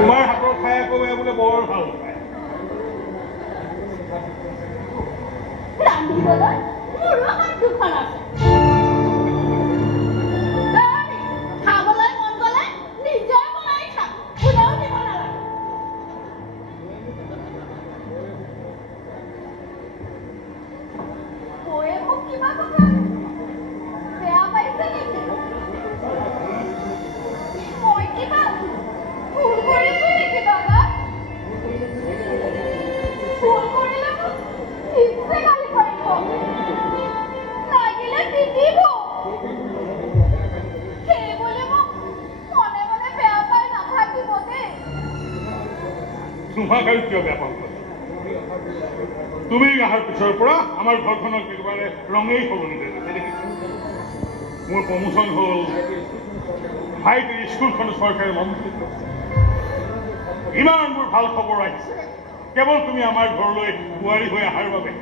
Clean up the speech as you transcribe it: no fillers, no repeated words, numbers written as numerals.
তোমাৰ হাতৰ খাই আকৌ বোলে বৰ ভাল পায়। ৰান্ধিবলৈ মোৰো হাত দুখন আছে। খাবলৈ মন গ'লে নিজে বনাই খাম, কোনেও দিব নালাগে। কৈয়ে মোক কিবা কথা বেয়া পাইছে নেকি? মই কিবা ভুল কৰিছো নেকি বাবা? ভুল কৰিলে মোক ঠিকছে গালি পাৰিব, লাগিলে পিটিব। সেই বুলি মোক মনে মনে বেয়া পাই নাথাকিব দেই। তোমাক আৰু কিয় বেয়া পাম? তুমি অহাৰ পিছৰ পৰা আমাৰ ঘৰখনক একেবাৰে ৰঙেই সলনি কৰি দিছে। মোৰ প্ৰমোচন হ'ল, ভাইটিৰ স্কুলখনো চৰকাৰে মন্ত্ৰী কৰিছে, ইমানবোৰ ভাল খবৰ আহিছে কেৱল তুমি আমাৰ ঘৰলৈ বোৱাৰী হৈ অহাৰ বাবে।